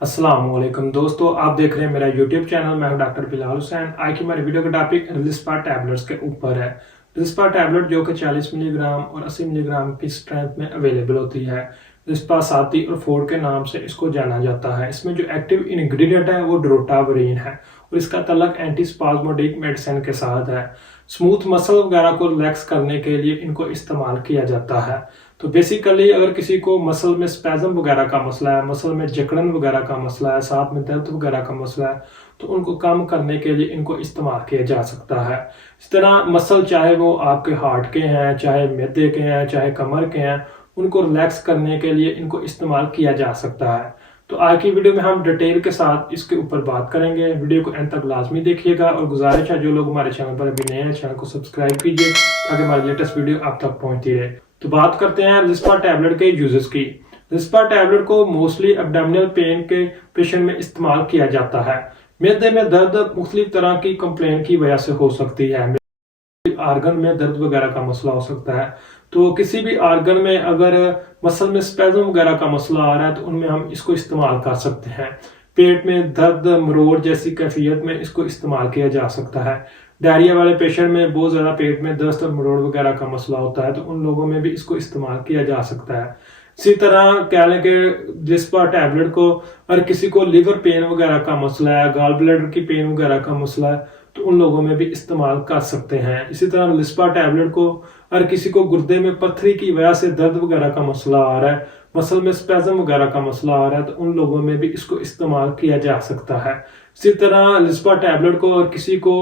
अस्सलाम वालेकुम दोस्तों, आप देख रहे हैं मेरा यूट्यूब चैनल। मैं हूं डॉक्टर बिलाल हुसैन। आज की हमारी वीडियो का टॉपिक रिलिस्पा टैबलेट्स के ऊपर है। रिलिस्पा टैबलेट जो कि 40 मिलीग्राम और 80 मिलीग्राम की स्ट्रेंथ में अवेलेबल होती है। रिलिस्पा साती और फोर्ड के नाम से इसको जाना जाता है। इसमें जो एक्टिव इंग्रेडिएंट है वो ड्रोटावरीन है और इसका तल्लक एंटीस्पाज्मोडिक मेडिसिन के साथ है। स्मूथ मसल वगैरह को रिलैक्स करने के लिए इनको इस्तेमाल किया जाता है। तो बेसिकली अगर किसी को मसल में स्पैज़म वगैरह का मसला है, मसल में जकड़न वगैरह का मसला है, साथ में दर्द वगैरह का मसला है, तो उनको कम करने के लिए इनको इस्तेमाल किया जा सकता है। इस तरह मसल चाहे वो आपके हार्ट के हैं, चाहे मैदे के हैं, चाहे कमर के हैं, उनको रिलैक्स करने के लिए इनको इस्तेमाल किया जा सकता है। तो आज की वीडियो में हम डिटेल के साथ इसके ऊपर बात करेंगे। वीडियो को एंड तक लाजमी देखिएगा और गुजारिश है जो लोग हमारे चैनल पर अभी नए हैं चैनल को सब्सक्राइब कीजिए ताकि हमारी लेटेस्ट वीडियो आप तक पहुंचती रहे। तो बात करते हैं रिस्पा टैबलेट के यूजेस की। रिस्पा टैबलेट को मोस्टली एब्डोमिनल पेन के पेशेंट में इस्तेमाल किया जाता है। मैदे में दर्द मुख्तलिफ तरह की कंप्लेन की वजह से हो सकती है। आर्गन में दर्द वगैरह का मसला हो सकता है। तो किसी भी आर्गन में अगर मसल में स्पैज़म वगैरह का मसला आ रहा है तो उनमें हम इसको इस्तेमाल कर सकते हैं। पेट में दर्द मरोड़ जैसी कैफियत में इसको इस्तेमाल किया जा सकता है। डायरिया वाले पेशेंट में बहुत ज़्यादा पेट में दस्त और मरोड़ वगैरह का मसला होता है तो उन लोगों में भी इसको इस्तेमाल किया जा सकता है। इसी तरह कह लें कि रिस्पा टैबलेट को अगर किसी को लिवर पेन वगैरह का मसला है, गॉल ब्लैडर की पेन वगैरह का मसला है तो उन लोगों में भी इस्तेमाल कर सकते हैं। इसी तरह रिस्पा टैबलेट को अगर किसी को गुर्दे में पत्थरी की वजह से दर्द वगैरह का मसला आ रहा है, मसल में स्पैज़म वगैरह का मसला आ रहा है तो उन लोगों में भी इसको इस्तेमाल किया जा सकता है। इसी तरह रिस्पा टैबलेट को अगर किसी को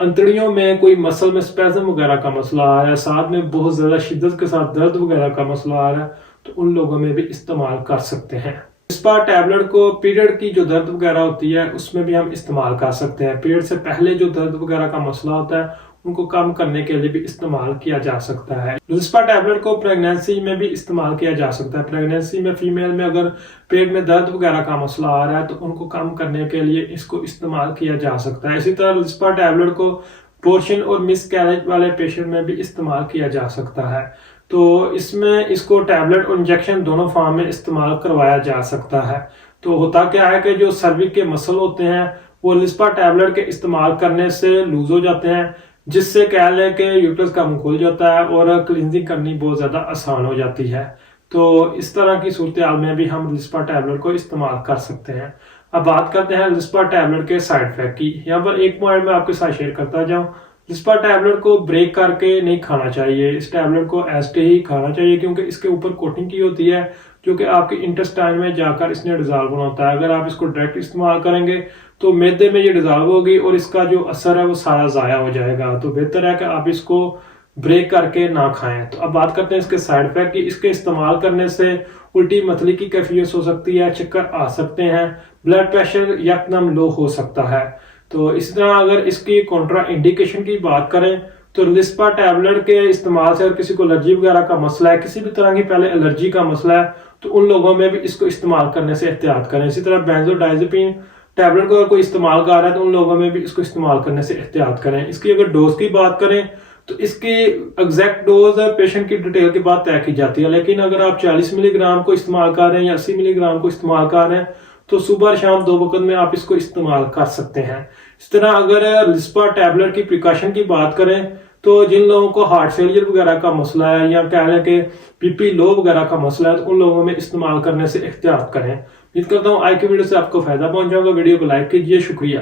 अंतड़ियों में कोई मसल में स्पैज़म वगैरह का मसला आ रहा है, साथ में बहुत ज़्यादा शिद्दत के साथ दर्द वगैरह का मसला आ रहा है तो उन लोगों में भी इस्तेमाल कर सकते हैं। रिस्पा टैबलेट को पीरियड की जो दर्द वगैरह होती है उसमें भी हम इस्तेमाल कर सकते हैं। पीरियड से पहले जो दर्द वगैरह का मसला होता है उनको कम करने के लिए भी इस्तेमाल किया जा सकता है। रिस्पा टैबलेट को प्रेगनेंसी में भी इस्तेमाल किया जा सकता है। प्रेगनेंसी में फीमेल में अगर पेट में दर्द वगैरह का मसला आ रहा है तो उनको कम करने के लिए इसको इस्तेमाल किया जा सकता है। इसी तरह रिस्पा टैबलेट को पोर्शन और मिसकैरेज वाले पेशेंट में भी इस्तेमाल किया जा सकता है। तो इसमें इसको टैबलेट और इंजेक्शन दोनों फॉर्म में इस्तेमाल करवाया जा सकता है। तो होता क्या है कि जो सर्विक के मसल होते हैं वो रिस्पा टैबलेट के इस्तेमाल करने से लूज हो जाते हैं, जिससे कह लें कि यूट्रस का मुंह खुल जाता है और क्लींजिंग करनी बहुत ज़्यादा आसान हो जाती है। तो इस तरह की सूरत हाल में भी हम रिस्पा टैबलेट को इस्तेमाल कर सकते हैं। अब बात करते हैं रिस्पा टैबलेट के साइड इफेक्ट की। यहाँ पर एक पॉइंट मैं आपके साथ शेयर करता जाऊँ। रिस्पा टैबलेट को ब्रेक करके नहीं खाना चाहिए। इस टैबलेट को एस्टे ही खाना चाहिए क्योंकि इसके ऊपर कोटिंग की होती है जो कि आपके इंटेस्टाइन में जाकर इसने डिजॉल्व होना होता है। अगर आप इसको डायरेक्ट इस्तेमाल करेंगे तो मैदे में ये डिजॉल्व होगी और इसका जो असर है वो सारा ज़ाया हो जाएगा। तो बेहतर है कि आप इसको ब्रेक करके ना खाएं। तो अब बात करते हैं इसके साइड इफेक्ट की। इसके इस्तेमाल करने से उल्टी मतली की कैफियत हो सकती है, चक्कर आ सकते हैं, ब्लड प्रेशर यकदम लो हो सकता है। तो इसी तरह अगर इसकी कॉन्ट्रा इंडिकेशन की बात करें तो रिस्पा टैबलेट के इस्तेमाल से अगर किसी को एलर्जी वगैरह का मसला है, किसी भी तरह की पहले एलर्जी का मसला है तो उन लोगों में भी इसको इस्तेमाल करने से एहतियात करें। इसी तरह बेंजोडाइजेपिन टैबलेट को अगर कोई इस्तेमाल कर रहा है तो उन लोगों में भी इसको इस्तेमाल करने से एहतियात करें। इसकी अगर डोज की बात करें तो इसकी एग्जैक्ट डोज पेशेंट की डिटेल के बाद तय की जाती है, लेकिन अगर आप 40 मिलीग्राम को इस्तेमाल कर रहे हैं या 80 मिलीग्राम को इस्तेमाल कर रहे हैं तो सुबह शाम दो वक्त में आप इसको इस्तेमाल कर सकते हैं। इस तरह अगर रिस्पा टैबलेट की प्रिकॉशन की बात करें तो जिन लोगों को हार्ट फेलियर वगैरह का मसला है या कह लें कि बीपी लो वगैरह का मसला है तो उन लोगों में इस्तेमाल करने से एहतियात करें। उम्मीद करता हूँ आज की वीडियो से आपको फायदा पहुंच जाएगा। वीडियो को लाइक कीजिए। शुक्रिया।